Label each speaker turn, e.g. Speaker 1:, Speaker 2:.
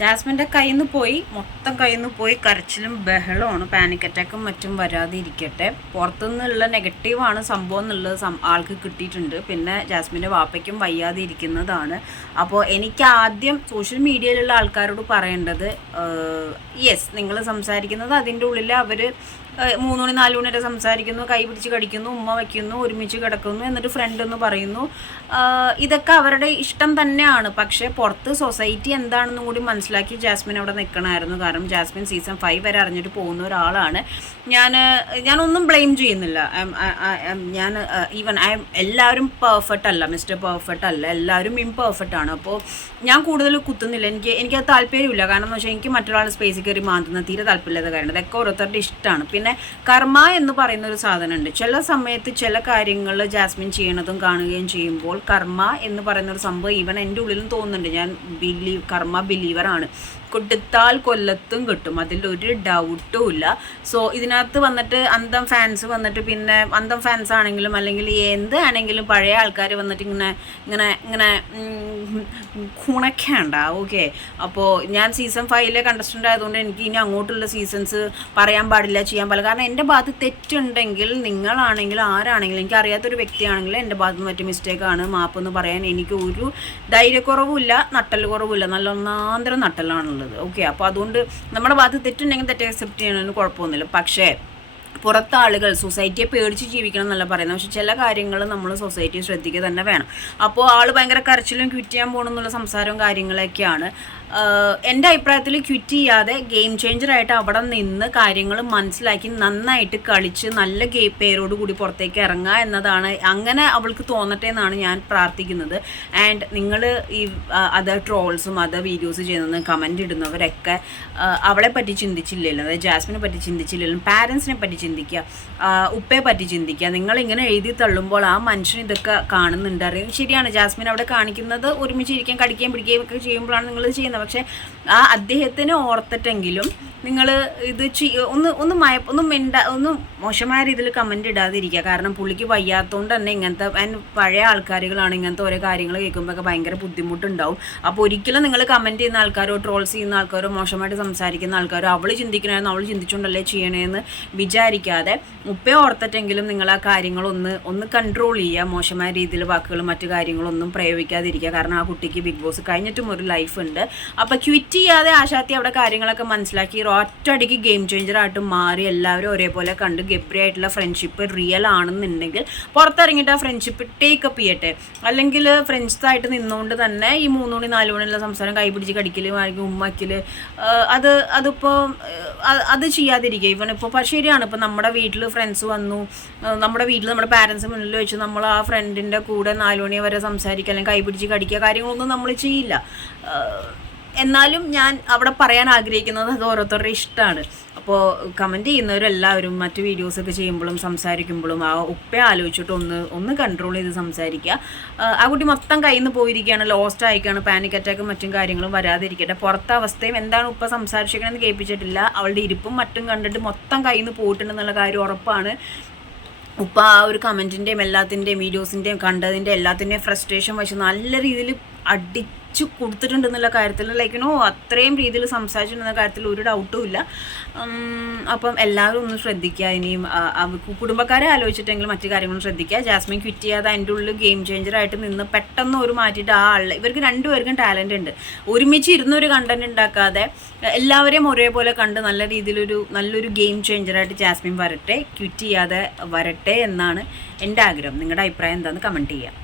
Speaker 1: ജാസ്മിന്റെ കയ്യിൽ നിന്ന് പോയി മൊത്തം കയ്യിൽ നിന്ന് പോയി കരച്ചിലും ബഹളമാണ് പാനിക് അറ്റാക്കും മറ്റും വരാതെ ഇരിക്കട്ടെ. പുറത്തുനിന്നുള്ള നെഗറ്റീവാണ് സംഭവം എന്നുള്ളത് ആൾക്ക് കിട്ടിയിട്ടുണ്ട്. പിന്നെ ജാസ്മിന്റെ വാപ്പയ്ക്കും വയ്യാതെ ഇരിക്കുന്നതാണ്. അപ്പോൾ എനിക്ക് ആദ്യം സോഷ്യൽ മീഡിയയിലുള്ള ആൾക്കാരോട് പറയേണ്ടത് യെസ് നിങ്ങൾ സംസാരിക്കുന്നത് അതിന്റെ ഉള്ളിൽ അവർ മൂന്ന് മണി നാല് മണി വരെ സംസാരിക്കുന്നു കൈ പിടിച്ച് കടിക്കുന്നു ഉമ്മ വയ്ക്കുന്നു ഒരുമിച്ച് കിടക്കുന്നു എന്നിട്ട് ഫ്രണ്ട് എന്ന് പറയുന്നു. ഇതൊക്കെ അവരുടെ ഇഷ്ടം തന്നെയാണ്. പക്ഷേ പുറത്ത് സൊസൈറ്റി എന്താണെന്നും കൂടി മനസ്സിലാക്കി ജാസ്മിൻ അവിടെ നിൽക്കണമായിരുന്നു കാരണം ജാസ്മിൻ സീസൺ ഫൈവ് വരെ അറിഞ്ഞിട്ട് പോകുന്ന ഒരാളാണ്. ഞാൻ ഞാനൊന്നും ബ്ലെയിം ചെയ്യുന്നില്ല. ഞാൻ ഈവൻ ഐ എല്ലാവരും പെർഫെക്റ്റ് അല്ല മിസ്റ്റർ പെർഫെക്റ്റ് അല്ല. എല്ലാവരും ഇംപെർഫെക്റ്റ് ആണ്. അപ്പോൾ ഞാൻ കൂടുതൽ കുത്തുന്നില്ല. എനിക്ക് എനിക്കത് താല്പര്യമില്ല. കാരണം എന്ന് വെച്ചാൽ എനിക്ക് മറ്റൊരാൾ സ്പേസിൽ കയറി മാന്തുന്ന തീരെ താല്പര്യമില്ലാത്ത കാര്യമാണ്. ഇതൊക്കെ ഓരോരുത്തരുടെ ഇഷ്ടമാണ്. പിന്നെ കർമ്മ എന്ന് പറയുന്ന ഒരു സാധനമുണ്ട്. ചില സമയത്ത് ചില കാര്യങ്ങൾ ജാസ്മിൻ ചെയ്യണതും കാണുകയും ചെയ്യുമ്പോൾ കർമ്മ എന്ന് പറയുന്ന ഒരു സംഭവം ഈവൻ എന്റെ ഉള്ളിലും തോന്നുന്നുണ്ട്. ഞാൻ ബിലീവ് കർമ്മ ബിലീവറാണ് കൊടുത്താൽ കൊല്ലത്തും കിട്ടും. അതിൽ ഒരു ഡൗട്ടും ഇല്ല. സോ ഇതിനകത്ത് വന്നിട്ട് അന്തം ഫാൻസ് വന്നിട്ട് പിന്നെ അന്തം ഫാൻസ് ആണെങ്കിലും അല്ലെങ്കിൽ എന്ത് ആണെങ്കിലും പഴയ ആൾക്കാർ വന്നിട്ട് ഇങ്ങനെ ഇങ്ങനെ ഇങ്ങനെ കുണക്കേണ്ട. ഓക്കെ അപ്പോൾ ഞാൻ സീസൺ ഫൈവിലെ കണ്ടസ്റ്റന്റ് ആയതുകൊണ്ട് എനിക്ക് ഇനി അങ്ങോട്ടുള്ള സീസൺസ് പറയാൻ പാടില്ല ചെയ്യാൻ പാടില്ല. കാരണം എന്റെ ഭാഗത്ത് തെറ്റുണ്ടെങ്കിൽ നിങ്ങളാണെങ്കിലും ആരാണെങ്കിലും എനിക്ക് അറിയാത്തൊരു വ്യക്തിയാണെങ്കിൽ എന്റെ ഭാഗത്ത് മറ്റു മിസ്റ്റേക്കാണ് മാപ്പ് എന്ന് പറയാൻ എനിക്ക് ഒരു ധൈര്യക്കുറവുമില്ല നട്ടൽ കുറവുമില്ല. നല്ല ഒന്നാന്തരം നട്ടലാണുള്ളത് ഓക്കെ അപ്പോൾ അതുകൊണ്ട് നമ്മുടെ ഭാഗത്ത് തെറ്റുണ്ടെങ്കിൽ തെറ്റ് അക്സെപ്റ്റ് ചെയ്യണമെന്ന് കുഴപ്പമൊന്നുമില്ല. പക്ഷേ പുറത്ത് ആളുകൾ സൊസൈറ്റിയെ പേടിച്ച് ജീവിക്കണം എന്നല്ല പറയുന്നത്. പക്ഷെ ചില കാര്യങ്ങൾ നമ്മൾ സൊസൈറ്റി ശ്രദ്ധിക്കുക തന്നെ വേണം. അപ്പോൾ ആൾ ഭയങ്കര കരച്ചിലും ക്വിറ്റ് ചെയ്യാൻ പോകണം എന്നുള്ള സംസാരവും കാര്യങ്ങളൊക്കെയാണ് എന്റെ അഭിപ്രായത്തിൽ ക്വിറ്റ് ചെയ്യാതെ ഗെയിം ചേഞ്ചറായിട്ട് അവിടെ നിന്ന് കാര്യങ്ങൾ മനസ്സിലാക്കി നന്നായിട്ട് കളിച്ച് നല്ല ഗെയിം പേരോട് കൂടി പുറത്തേക്ക് ഇറങ്ങുക എന്നതാണ് അങ്ങനെ അവൾക്ക് തോന്നട്ടെ എന്നാണ് ഞാൻ പ്രാർത്ഥിക്കുന്നത്. ആൻഡ് നിങ്ങൾ ഈ അതർ ട്രോൾസും അതർ വീഡിയോസ് ചെയ്യുന്നത് കമന്റ് ഇടുന്നവരൊക്കെ അവളെ പറ്റി ചിന്തിച്ചില്ലല്ലോ. അതായത് ജാസ്മിനെ പറ്റി ചിന്തിച്ചില്ലല്ലോ. പാരൻസിനെ പറ്റി ചിന്തിക്കുക. ഉപ്പയെ പറ്റി ചിന്തിക്കുക. നിങ്ങളിങ്ങനെ എഴുതി തള്ളുമ്പോൾ ആ മനുഷ്യൻ ഇതൊക്കെ കാണുന്നുണ്ട്. അറിയാം. ശരിയാണ്. ജാസ്മിൻ അവിടെ കാണിക്കുന്നത് ഒരുമിച്ച് ഇരിക്കാൻ കടിക്കുകയും പിടിക്കുകയും ഒക്കെ ചെയ്യുമ്പോഴാണ് നിങ്ങൾ ചെയ്യുന്നത്. പക്ഷേ ആ അദ്ദേഹത്തിന് ഓർത്തിട്ടെങ്കിലും നിങ്ങൾ ഇത് ഒന്ന് ഒന്ന് മയ ഒന്ന് മിണ്ട ഒന്ന് മോശമായ രീതിയിൽ കമന്റ് ഇടാതിരിക്കുക. കാരണം പുള്ളിക്ക് വയ്യാത്തതുകൊണ്ട് തന്നെ ഇങ്ങനത്തെ പഴയ ആൾക്കാരുകളാണ് ഇങ്ങനത്തെ ഓരോ കാര്യങ്ങൾ കേൾക്കുമ്പോഴൊക്കെ ഭയങ്കര ബുദ്ധിമുട്ടുണ്ടാവും. അപ്പോൾ ഒരിക്കലും നിങ്ങൾ കമന്റ് ചെയ്യുന്ന ആൾക്കാരോ ട്രോൾസ് ചെയ്യുന്ന ആൾക്കാരോ മോശമായിട്ട് സംസാരിക്കുന്ന ആൾക്കാരോ അവൾ ചിന്തിക്കണമായിരുന്നു അവൾ ചിന്തിച്ചുകൊണ്ടല്ലേ ചെയ്യണമെന്ന് വിചാരിക്കാതെ ഉപ്പയെ ഓർത്തിട്ടെങ്കിലും നിങ്ങൾ ആ കാര്യങ്ങളൊന്ന് ഒന്ന് കൺട്രോൾ ചെയ്യുക. മോശമായ രീതിയിൽ വാക്കുകളും മറ്റു കാര്യങ്ങളൊന്നും പ്രയോഗിക്കാതിരിക്കുക. കാരണം ആ കുട്ടിക്ക് ബിഗ് ബോസ് കഴിഞ്ഞിട്ടും ഒരു ലൈഫ് ഉണ്ട്. അപ്പോൾ ക്വിറ്റ് ചെയ്യാതെ ആശാത്തി അവിടെ കാര്യങ്ങളൊക്കെ മനസ്സിലാക്കി. ഒറ്റയടിക്ക് ഗെയിം ചേഞ്ചർ ആയിട്ട് മാറി എല്ലാവരും ഒരേപോലെ കണ്ട് ഗബ്രി ആയിട്ടുള്ള ഫ്രണ്ട്ഷിപ്പ് റിയൽ ആണെന്നുണ്ടെങ്കിൽ പുറത്തിറങ്ങിയിട്ട് ആ ഫ്രണ്ട്ഷിപ്പ് ടേക്കപ്പ് ചെയ്യട്ടെ. അല്ലെങ്കിൽ ഫ്രണ്ട്സ് ആയിട്ട് നിന്നുകൊണ്ട് തന്നെ ഈ മൂന്ന് മണി നാല് മണിയുള്ള സംസാരം കൈപിടിച്ച് കടിക്കൽ വാങ്ങി ഉമ്മാക്കൽ അത് അതിപ്പോൾ അത് ചെയ്യാതിരിക്കുക. ഇവൻ ഇപ്പോൾ ശരിയാണ് ഇപ്പോൾ നമ്മുടെ വീട്ടിൽ ഫ്രണ്ട്സ് വന്നു. നമ്മുടെ വീട്ടിൽ നമ്മുടെ പാരന്റ്സ് മുന്നിൽ വെച്ച് നമ്മൾ ആ ഫ്രണ്ടിന്റെ കൂടെ നാലുമണി വരെ സംസാരിക്കുക അല്ലെങ്കിൽ കൈപിടിച്ച് കടിക്കുക കാര്യങ്ങളൊന്നും നമ്മൾ ചെയ്യില്ല. എന്നാലും ഞാൻ അവിടെ പറയാൻ ആഗ്രഹിക്കുന്നത് അത് ഓരോരുത്തരുടെ ഇഷ്ടമാണ്. അപ്പോൾ കമന്റ് ചെയ്യുന്നവരെല്ലാവരും മറ്റു വീഡിയോസൊക്കെ ചെയ്യുമ്പോഴും സംസാരിക്കുമ്പോഴും ആ ഉപ്പ ആലോചിച്ചിട്ട് ഒന്ന് ഒന്ന് കൺട്രോൾ ചെയ്ത് സംസാരിക്കുക. ആ, കുട്ടി മൊത്തം കയ്യിൽ നിന്ന് പോയിരിക്കുകയാണ് ലോസ്റ്റ് ആയിക്കാണ് പാനിക് അറ്റാക്കും മറ്റും കാര്യങ്ങളും വരാതിരിക്കട്ടെ. പുറത്തെ അവസ്ഥയും എന്താണ് ഉപ്പ സംസാരിച്ചിരിക്കണമെന്ന് കേൾപ്പിച്ചിട്ടില്ല. അവളുടെ ഇരിപ്പും മറ്റും കണ്ടിട്ട് മൊത്തം കയ്യിൽ നിന്ന് പോയിട്ടുണ്ടെന്നുള്ള കാര്യം ഉറപ്പാണ്. ഉപ്പ ആ ഒരു കമന്റിന്റെയും എല്ലാത്തിന്റെയും വീഡിയോസിന്റെയും കണ്ടതിന്റെ എല്ലാത്തിന്റെയും ഫ്രസ്ട്രേഷൻ വെച്ച് നല്ല രീതിയിൽ അടിച്ചു കൊടുത്തിട്ടുണ്ടെന്നുള്ള കാര്യത്തിൽ ലൈക്ക് നോ അത്രയും രീതിയിൽ സംസാരിച്ചിട്ടുണ്ടെന്ന കാര്യത്തിൽ ഒരു ഡൗട്ടും ഇല്ല. അപ്പം എല്ലാവരും ഒന്ന് ശ്രദ്ധിക്കുക. ഇനിയും കുടുംബക്കാരെ ആലോചിച്ചിട്ടെങ്കിൽ മറ്റു കാര്യങ്ങളും ശ്രദ്ധിക്കുക. ജാസ്മിൻ ക്വിറ്റ് ചെയ്യാതെ അതിന്റെ ഉള്ളിൽ ഗെയിം ചേഞ്ചറായിട്ട് നിന്ന് പെട്ടെന്ന് ഒരു മാറ്റിയിട്ട് ആ ആളെ ഇവർക്ക് രണ്ടുപേർക്കും ടാലന്റ് ഉണ്ട്. ഒരുമിച്ച് ഇരുന്നൊരു കണ്ടന്റ് ഉണ്ടാക്കാതെ എല്ലാവരെയും ഒരേപോലെ കണ്ട് നല്ല രീതിയിലൊരു നല്ലൊരു ഗെയിം ചേഞ്ചറായിട്ട് ജാസ്മിൻ വരട്ടെ ക്വിറ്റ് ചെയ്യാതെ വരട്ടെ എന്നാണ് എന്റെ ആഗ്രഹം. നിങ്ങളുടെ അഭിപ്രായം എന്താണെന്ന് കമന്റ് ചെയ്യുക.